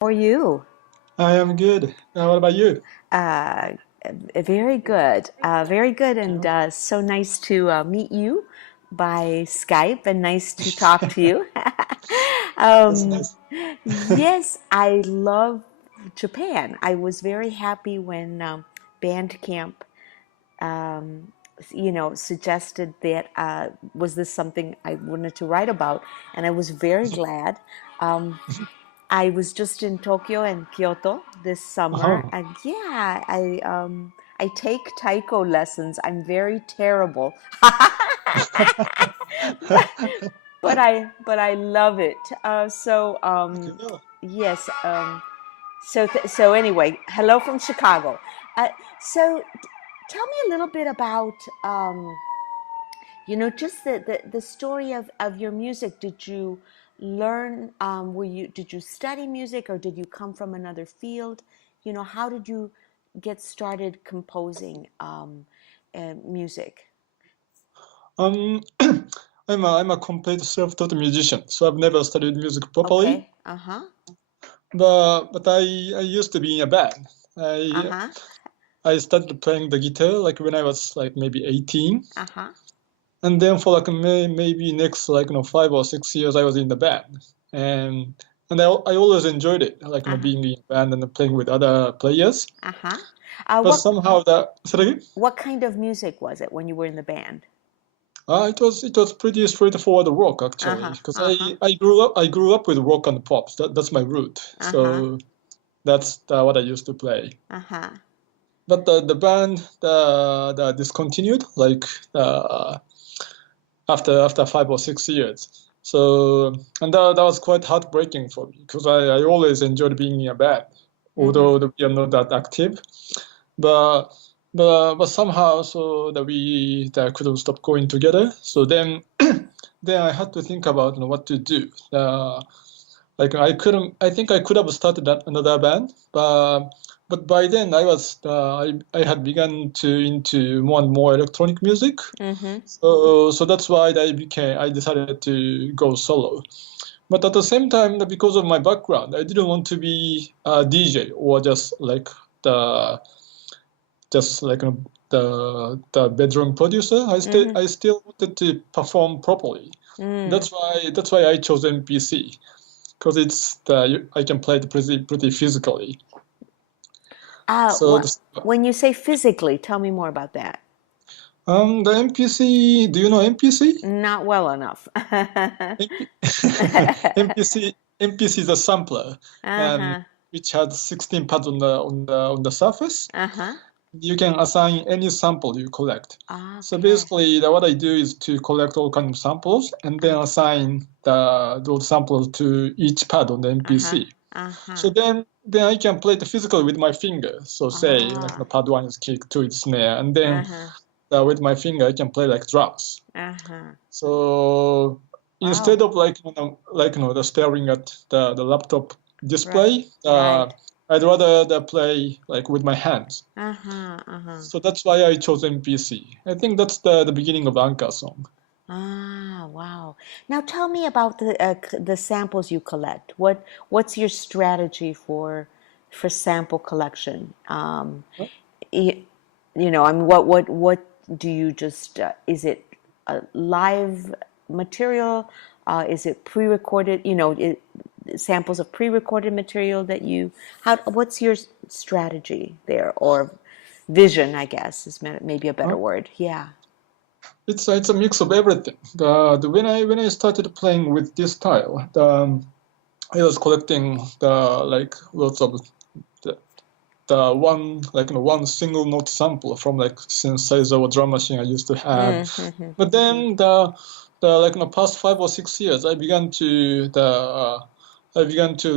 How are you? I am good. What about you? Uh, Very good. Very good, and Yeah. so nice to meet you by Skype and nice to talk to you. That's um, nice. yes, I love Japan. I was very happy when Bandcamp, um, suggested that was this something I wanted to write about, and I was very glad. Um, I was just in Tokyo and Kyoto this summer, Oh, and yeah, I take taiko lessons. I'm very terrible, but I love it. cool. Yes. So anyway, hello from Chicago. So tell me a little bit about just the story of your music. Did you learn, did you study music or did you come from another field? How did you get started composing music? Um, I'm a complete self-taught musician, so I've never studied music properly. Okay. Uh-huh. But I used to be in a band. I Uh-huh. I started playing the guitar like when I was like maybe 18, Uh-huh. and then for like maybe next like 5 or 6 years I was in the band, and I always enjoyed it like Uh-huh. being in a band and playing with other players. Uh-huh. But What somehow that sorry again? what kind of music was it when you were in the band? It was pretty straightforward rock actually, Uh-huh. because Uh-huh. I grew up with rock and pop. That's my root. Uh-huh. So that's what I used to play. Uh-huh. But the band the discontinued like uh, after 5 or 6 years. So and that was quite heartbreaking for me because I always enjoyed being in a band, Mm-hmm. although we are not that active. But but somehow so that we that couldn't stop going together. So then I had to think about what to do. Like I couldn't. I think I could have started another band, but by then I had begun to into more and more electronic music. Mm-hmm. So that's why I decided to go solo. But at the same time, because of my background, I didn't want to be a DJ or the just like the bedroom producer. Mm-hmm. I still wanted to perform properly. Mm. That's why I chose MPC because I can play it pretty physically. So What when you say physically, tell me more about that. the MPC. Do you know MPC? Not well enough. MP, MPC is a sampler, um, Uh-huh. which has 16 pads on the surface. Uh-huh. You can assign any sample you collect. So Okay. basically, what I do is to collect all kinds of samples and then assign those samples to each pad on the Uh-huh. MPC. Uh-huh. So then I can play it physically with my finger. So say like the Ah. pad one is kick, two is snare, and then Uh-huh. with my finger I can play like drums. Uh-huh. So Wow. instead of the staring at the laptop Right. display, Right. I'd rather play like with my hands. Uh-huh. Uh-huh. So that's why I chose MPC. I think that's the beginning of Anchor Song. Ah, wow. Now tell me about the samples you collect. What's your strategy for sample collection? You, I mean, what do you just, is it live material? Is it pre-recorded, samples of pre-recorded material that what's your strategy there? Or vision, I guess, is maybe a better Uh, word. Yeah. it's a mix of everything. When I started playing with this style, I was collecting lots of the, the one one single note sample from like synthesizer or drum machine I used to have. Mm-hmm. But then the past 5 or 6 years, I began to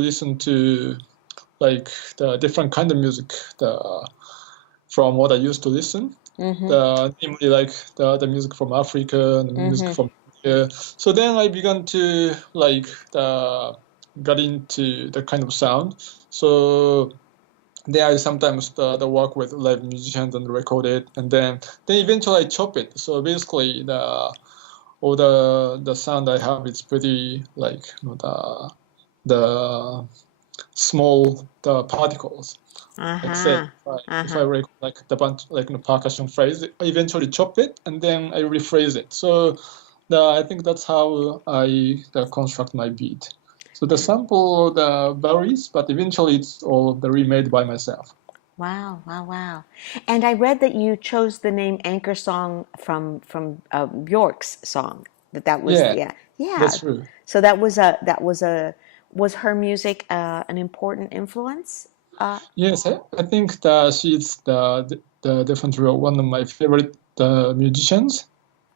listen to like the different kind of music from what I used to listen. Mm-hmm. Namely like the music from Africa and the music Mm-hmm. from India. So then I began to got into the kind of sound. So then I sometimes the work with live musicians and record it, and then eventually I chop it. So basically, all the sound I have is pretty like the small particles. Like say, Uh-huh. if I Uh-huh. record like the bunch like percussion phrase, I eventually chop it and then I rephrase it. So I think that's how I construct my beat. So the sample varies, but eventually it's all remade by myself. Wow, wow, wow. And I read that you chose the name Anchor Song from Bjork's song. That was Yeah, yeah. Yeah. that's true. So was her music an important influence? Yes, I think she's definitely one of my favorite musicians.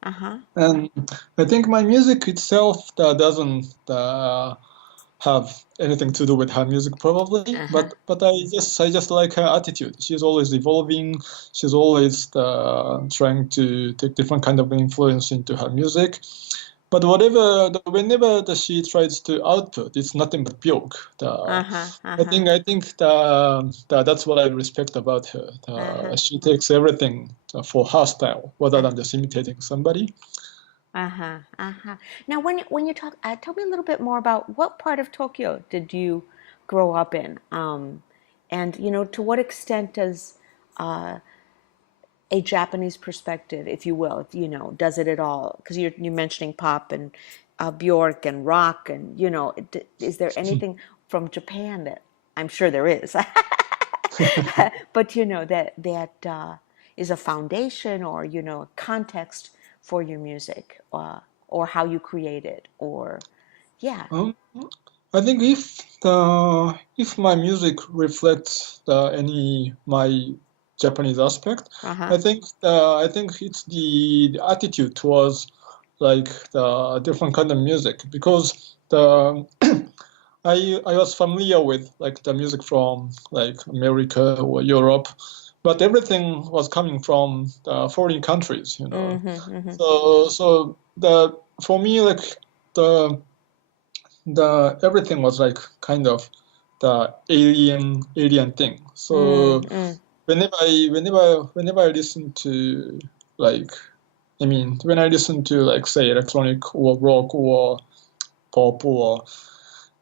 Uh-huh. And I think my music itself doesn't have anything to do with her music probably, Uh-huh. but I just like her attitude. She's always evolving. She's always trying to take different kind of influence into her music. But whenever she tries to output, it's nothing but Bjork. Uh-huh. I Uh-huh. think that's what I respect about her. Uh-huh. She takes everything for her style rather than just imitating somebody. Uh-huh. Uh-huh. Now, when you talk, tell me a little bit more about what part of Tokyo did you grow up in? And to what extent does a Japanese perspective, if you will, if does it at all? Because you're mentioning pop and Bjork and rock, and is there anything from Japan that I'm sure there is, but that is a foundation or a context for your music, or how you create it, or yeah. Um, I think if my music reflects any my Japanese aspect, Uh-huh. I think it's the attitude towards like the different kind of music because I was familiar with like the music from like America or Europe, but everything was coming from the foreign countries. Mm-hmm, mm-hmm, So the for me like the everything was like kind of the alien thing. So mm-hmm. whenever I listen to like when I listen to like say electronic or rock or pop or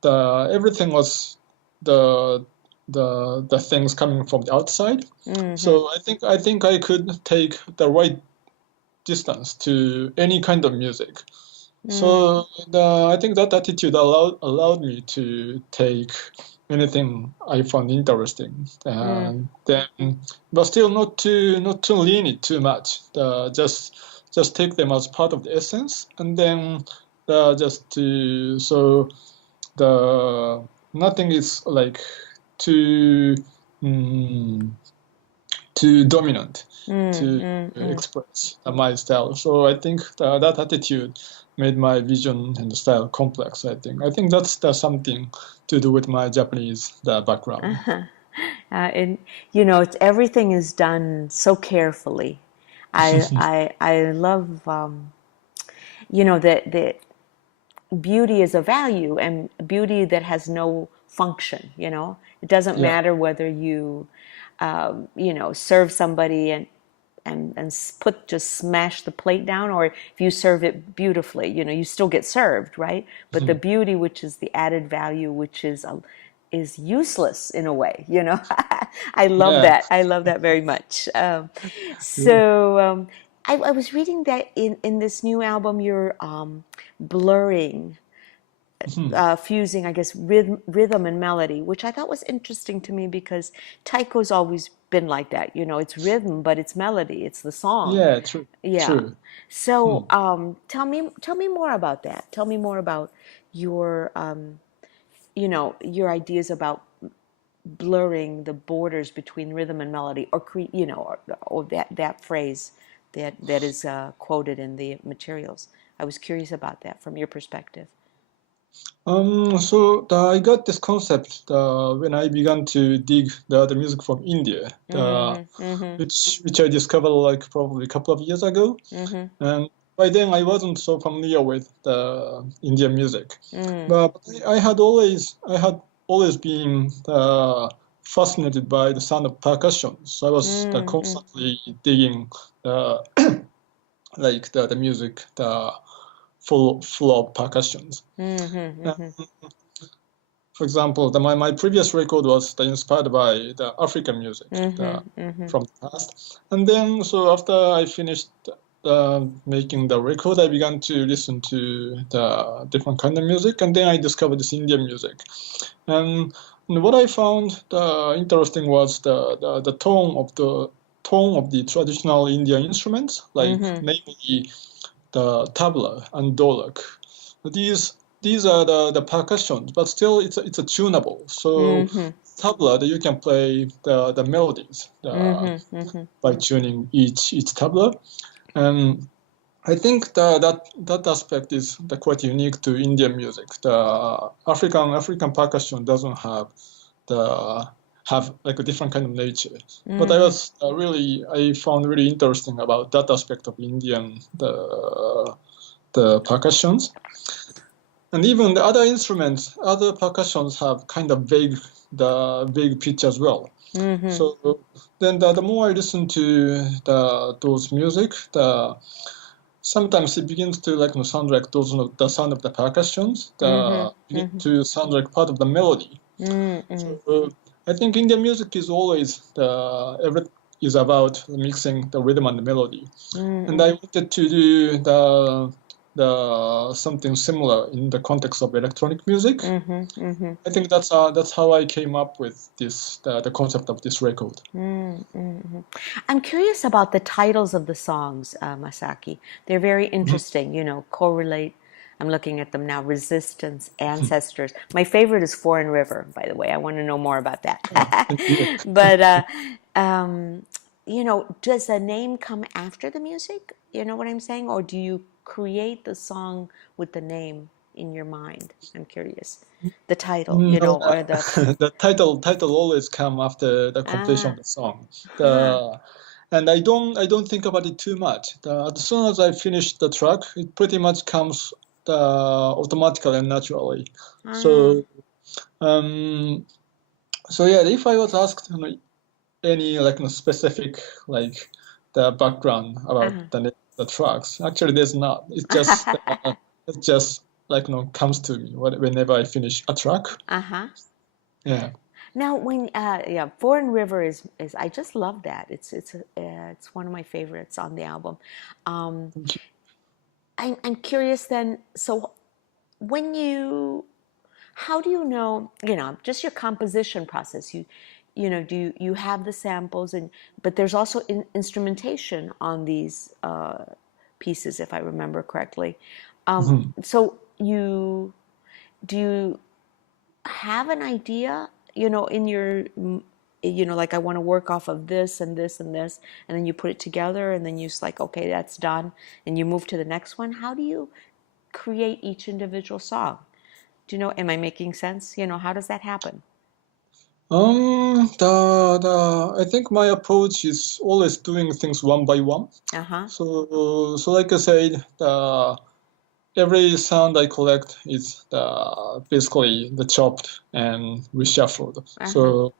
the everything was the the things coming from the outside. Mm-hmm. So I think I could take the right distance to any kind of music. Mm, So I think that attitude allowed me to take anything I found interesting, mm, and then but still not to lean it too much. Just take them as part of the essence, and then just to so the nothing is like too mm, too dominant mm, to mm, mm. express my style. So I think that attitude made my vision and style complex. I think that's something to do with my Japanese background. And everything is done so carefully. I love that beauty is a value, and beauty that has no function. It doesn't Yeah, matter whether you serve somebody and just smash the plate down, or if you serve it beautifully, you still get served, right? But the beauty, which is the added value, which is useless in a way. yeah. I love that very much. Yeah. I was reading that in this new album you're blurring, fusing, I guess, rhythm and melody, which I thought was interesting to me because taiko's always been like that. It's rhythm, but it's melody. It's the song. Yeah, true, Yeah. true. Hmm. So, tell me more about that. Tell me more about your, your ideas about blurring the borders between rhythm and melody, or that phrase that is quoted in the materials. I was curious about that from your perspective. So I got this concept when I began to dig the music from India, Mm-hmm. Mm-hmm. which I discovered like probably a couple of years ago. Mm-hmm. And by then, I wasn't so familiar with the Indian music, Mm, but I had always been fascinated by the sound of percussion. So I was mm, mm, constantly digging uh, like the music, the full of percussions. mm-hmm, And mm-hmm. for example, my previous record was inspired by the African music from the past. And then, so after I finished making the record, I began to listen to the different kind of music, and then I discovered this Indian music. And what I found interesting was the tone of the traditional Indian instruments, like namely the tabla and dolak. These are the percussions, but still it's a tunable. So tabla, that you can play the melodies by tuning each tabla, and I think that aspect is quite unique to Indian music. The African percussion doesn't have like a different kind of nature. But I found really interesting about that aspect of Indian the percussions. And even the other instruments, other percussions have kind of vague pitch as well. So then the more I listen to those music, sometimes it begins to sound like the sound of the percussions, begin to sound like part of the melody. So I think Indian music is always is about mixing the rhythm and the melody, and I wanted to do the something similar in the context of electronic music. I think that's how I came up with the concept of this record. I'm curious about the titles of the songs, Masaki. They're very interesting, correlate. I'm looking at them now. Resistance, Ancestors. My favorite is Foreign River, by the way. I want to know more about that. But, does a name come after the music? You know what I'm saying? Or do you create the song with the name in your mind? I'm curious. The title, or the... the title always come after the completion of the song. And I don't think about it too much. As soon as I finish the track, it pretty much comes automatically and naturally. So yeah, if I was asked any specific the background about the tracks, actually there's not. It's just comes to me whenever I finish a track. Yeah. Now, when Foreign River is I just love that. It's one of my favorites on the album. I'm curious then. So, how do you know? Just your composition process. Do you have the samples but there's also instrumentation on these pieces, if I remember correctly. So do you have an idea, in your, I want to work off of this and this and this, and then you put it together, and then you just okay, that's done, and you move to the next one? How do you create each individual song? Do you know, am I making sense? How does that happen? I think my approach is always doing things one by one. So like I said, every sound I collect is basically the chopped and reshuffled. So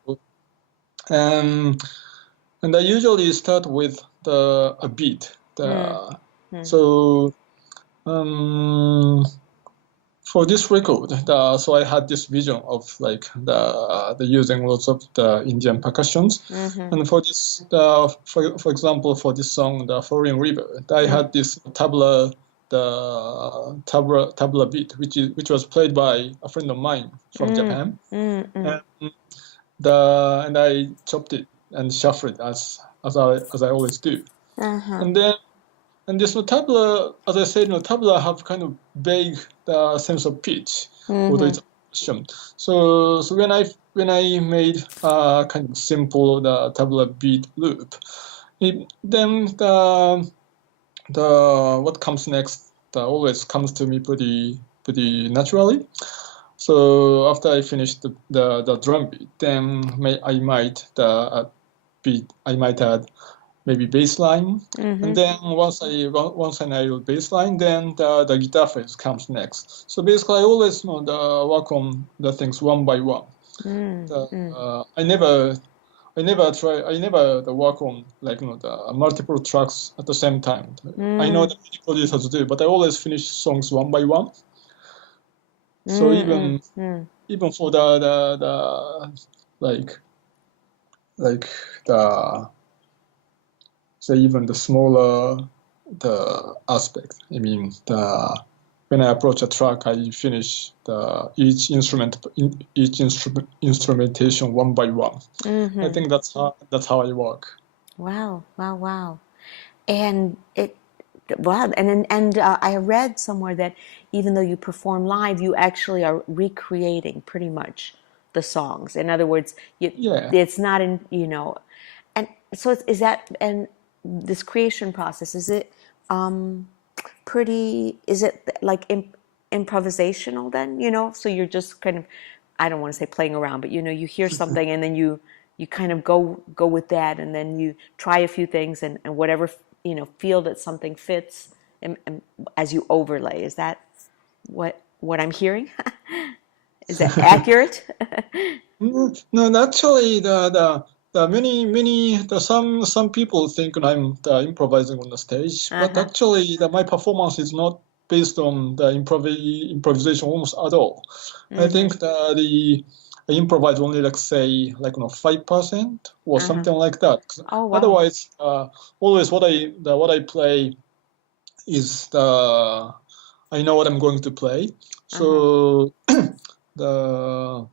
and I usually start with a beat. So for this record, so I had this vision of the using lots of the Indian percussions, and for this, for example, for this song, the Foreign River, I had this tabla beat, which was played by a friend of mine from Japan, and I chopped it and shuffled it as I always do, and this tabla, as I said, tabla have kind of vague sense of pitch, although it's a question. So when I made a kind of simple tabla beat loop, then what comes next always comes to me pretty naturally. So after I finish the drum beat, then I might add maybe bass line, and then once I nail bass line, then the guitar phrase comes next. So basically, I always work on the things one by one. I never work on the multiple tracks at the same time. I know that many producers do, but I always finish songs one by one. So even even for the like like the so even the smaller the aspect. I mean, the when I approach a track, I finish each instrumentation one by one. I think that's how I work. Wow, wow, wow. And wow, I read somewhere that even though you perform live, you actually are recreating pretty much the songs. In other words, Yeah. it's not in, and so is that, and this creation process, is it is it like improvisational then, so you're just kind of, I don't want to say playing around, but you hear something and then you kind of go with that, and then you try a few things, and whatever, feel that something fits, and as you overlay. Is that what I'm hearing? Is that accurate? No, actually, the many some people think I'm improvising on the stage, but Uh-huh. actually, my performance is not based on the improvisation almost at all. I Mm-hmm. think I improvise only like say like 5% or Uh-huh. something like that. 'Cause Oh, wow. otherwise, always what I play is I know what I'm going to play. Uh-huh. So the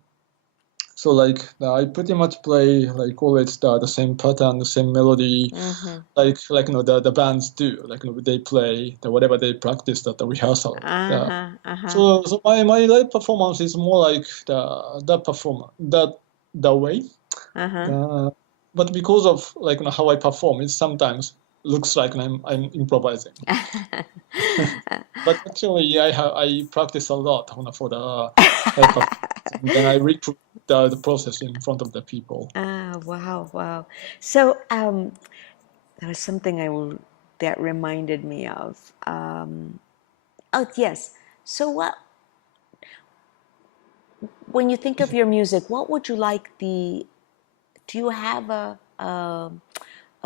I pretty much play like always the same pattern, the same melody, Mm-hmm. the bands do. They play whatever they practiced at the rehearsal. Uh-huh. Uh-huh. So my live performance is more like the performer the way. Uh-huh. Uh, but because of how I perform, it sometimes looks like I'm improvising. But actually, I practice a lot for the live performance, and then I recreate the process in front of the people. Ah, wow, wow. So, there was something that reminded me of. Oh, yes. So, when you think of your music, what would you like do you have a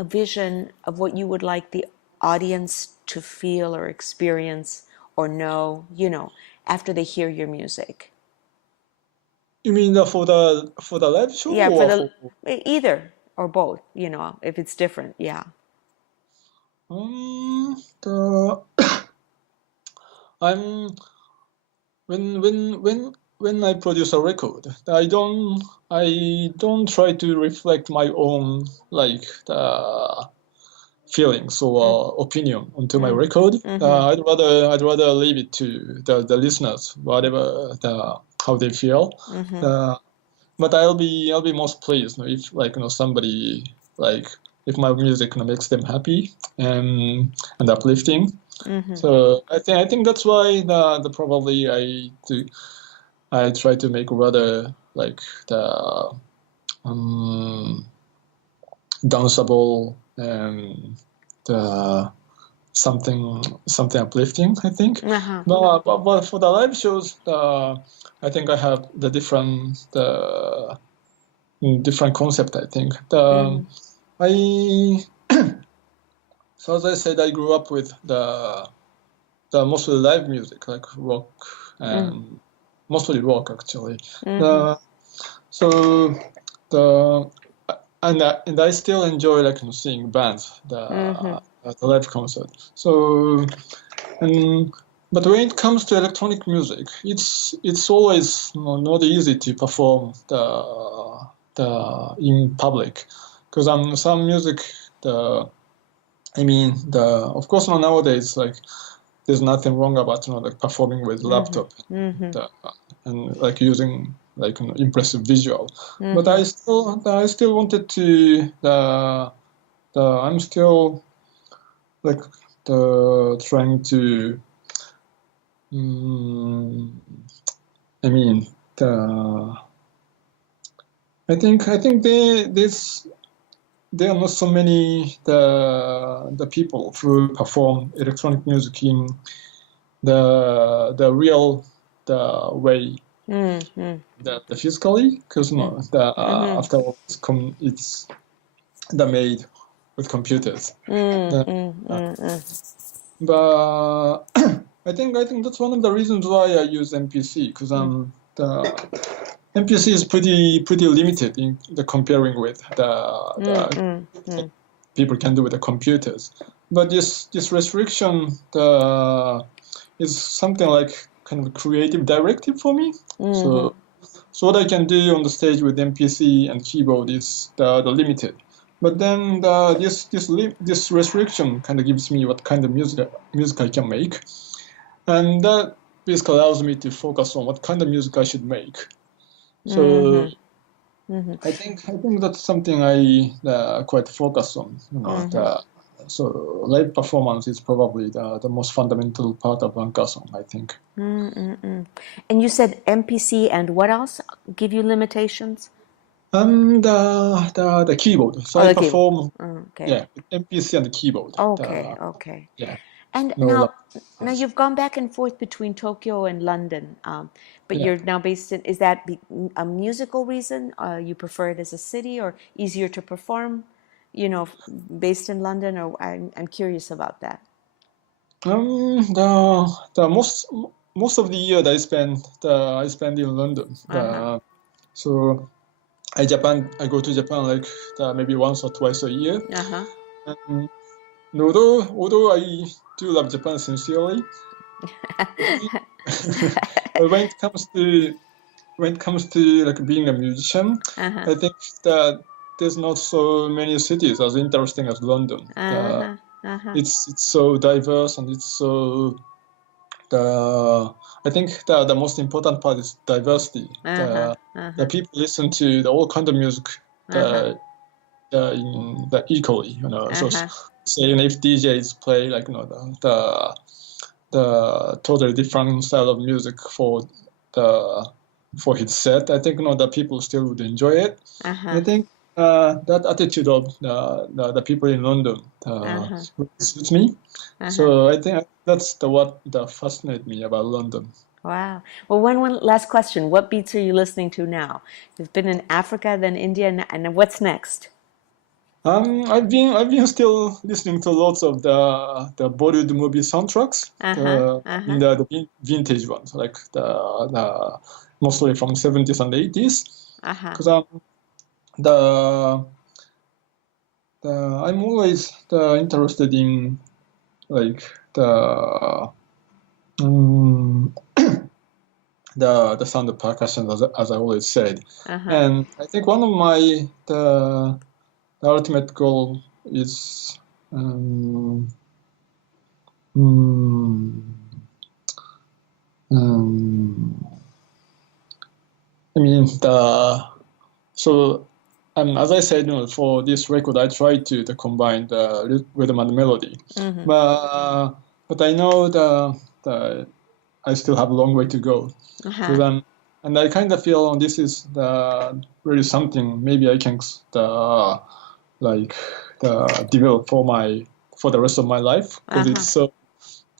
vision of what you would like the audience to feel or experience or know, after they hear your music? You mean for the live show Yeah, for or the for either or both, if it's different. Yeah. the I'm when I produce a record, I don't try to reflect my own the feelings Mm, or opinion onto my mm, record. mm-hmm, I'd rather leave it to the listeners, whatever how they feel. mm-hmm, Uh, but I'll be most pleased if somebody like if my music makes them happy and uplifting. mm-hmm. So I think that's why the probably I try to make rather like the um, danceable and the something uplifting, I think. Uh-huh. But for the live shows, I think I have the different concept. I think Mm-hmm, I so as I said, I grew up with the mostly live music like rock and mostly rock actually. mm-hmm, Uh, so the and I still enjoy seeing bands mm-hmm, at the live concert. So and but when it comes to electronic music, it's always not easy to perform the in public because some music the I mean the of course nowadays there's nothing wrong about performing with mm-hmm, laptop mm-hmm, uh, and impressive visual. But mm-hmm. I still wanted to I'm still like trying to um, I mean the I think there are not so many the people who perform electronic music in the real the way Mm-hmm, the physically because no the mm-hmm, after all it's the made with computers. Uh, but I think that's one of the reasons why I use MPC because MPC is pretty limited in the comparing with the people can do with the computers. But this restriction is something like kind of creative directive for me. So what I can do on the stage with MPC and keyboard is the limited. But then this restriction kind of gives me what kind of music I can make, and that basically allows me to focus on what kind of music I should make. So I think that's something I quite focus on. So live performance is probably the most fundamental part of anchorsong, I think. And you said MPC and what else give you limitations? The keyboard. So I the keyboard. perform Okay. with MPC and the keyboard. Okay. Yeah. And No, now you've gone back and forth between Tokyo and London, but yeah. you're now based in. Is that a musical reason? You prefer it as a city, or easier to perform? Based in London, or I'm curious about that. The most of the year that I spend in London. So I go to Japan like maybe once or twice a year. And although I do love Japan sincerely, but when it comes to like being a musician, I think that there's not so many cities as interesting as London. It's so diverse, and it's so I think the most important part is diversity. The people listen to all kind of music equally, So say if DJs play like the totally different style of music for his set, I think the people still would enjoy it. I think that attitude of the people in London suits me. So I think that's what fascinates me about London. Wow. Well, one last question. What beats are you listening to now? You've been in Africa, then India, and what's next? I've been still listening to lots of the Bollywood movie soundtracks, in the vintage ones, like the mostly from 70s and 80s. Because I'm always interested in like the sound of percussion, as I always said. And I think one of my the ultimate goal is I mean as I said, for this record, I tried to combine the rhythm and melody, but I know the I still have a long way to go. And I kind of feel this is really something maybe I can develop for the rest of my life, because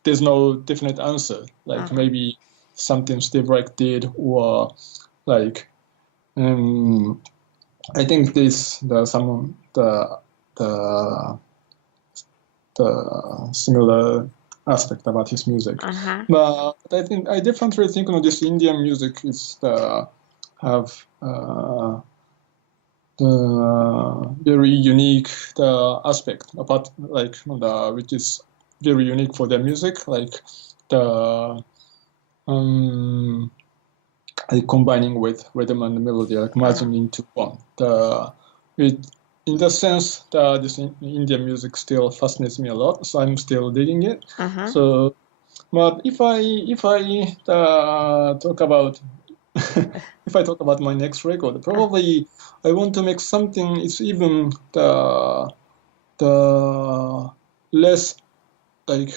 there's no definite answer. Like maybe something Steve Reich did, or like I think some the similar aspect about his music. But I definitely think this Indian music is have the very unique aspect about which is very unique for their music, like combining with rhythm and melody, like merging into one. In that sense, this Indian music still fascinates me a lot, so I'm still digging it. So, but if I talk about if I talk about my next record, probably I want to make something. It's even the less like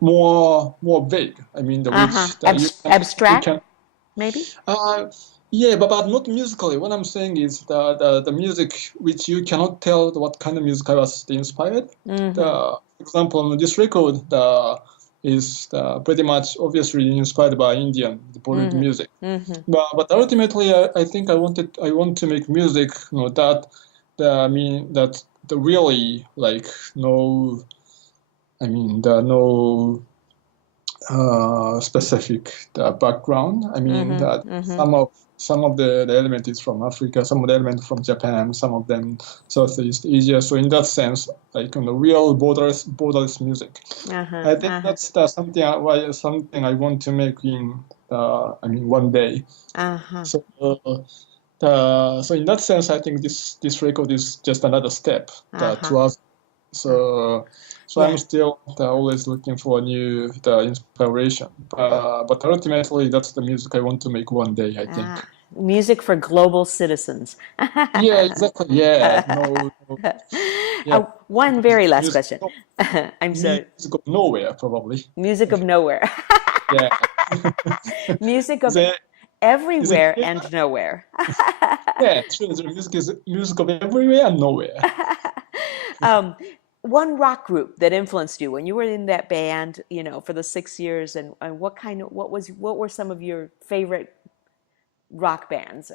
more vague. I mean, abstract, maybe. Yeah, but not musically. What I'm saying is the music which you cannot tell what kind of music I was inspired. For example, this record is pretty much obviously inspired by Indian Bollywood music. But ultimately, I think I want to make music that the really like no specific background. I mean, Mm-hmm. that Mm-hmm. some of the element is from Africa, some of the element from Japan, some of them Southeast Asia. So in that sense, like real borderless music. Uh-huh. I think Uh-huh. that's something I want to make in I mean one day. Uh-huh. So so in that sense, I think this record is just another step Uh-huh. towards. So I'm Yeah. still always looking for new inspiration. But ultimately, that's the music I want to make one day, I think. Ah, music for global citizens. Yeah, exactly. Yeah, yeah, One very last music, question. I'm sorry. music of nowhere, probably. Music of nowhere. Yeah. Music Is of it is it everywhere clear? and nowhere. Yeah, true. The music is music of everywhere and nowhere. um, one rock group that influenced you when you were in that band, for the 6 years, and what were some of your favorite rock bands,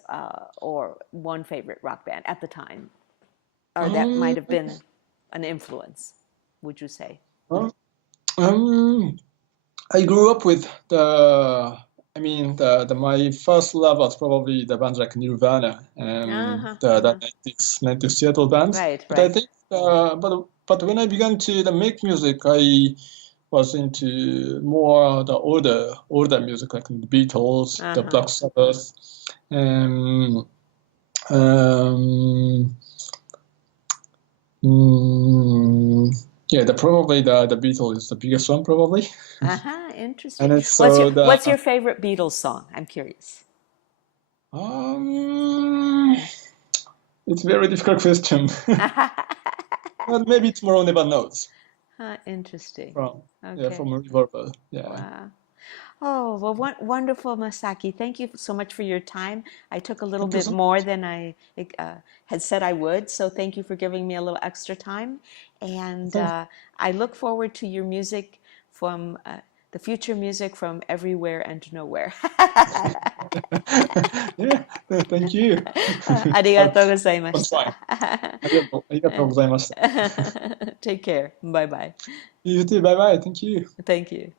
or one favorite rock band at the time, or that might Um, have been an influence, would you say? well, um, I grew up with I mean, my first love was probably the bands like Nirvana and Uh-huh, the uh-huh. 90s Seattle bands. Right, But I right. think, but when I began to make music, I was into more the older music like the Beatles, the Uh-huh. Black Sabbath, and um, mm, yeah, probably the Beatles is the biggest one probably. Uh-huh. Interesting. And it's What's your so the what's your favorite Beatles song? I'm curious. um, it's a very difficult question. But maybe tomorrow never knows Interesting. from Okay. from Revolver. Yeah. Wow. Oh, well, wonderful, Masaki. Thank you so much for your time. I took a little Thank you bit so more much. than I had said I would, so thank you for giving me a little extra time. And Thanks. I look forward to your music from the future music from everywhere and nowhere. Yeah. Thank you. ありが Have とうございま fun した。time. ありがとうございました。Take care. Bye bye. You too. Bye bye. Thank you. Thank you.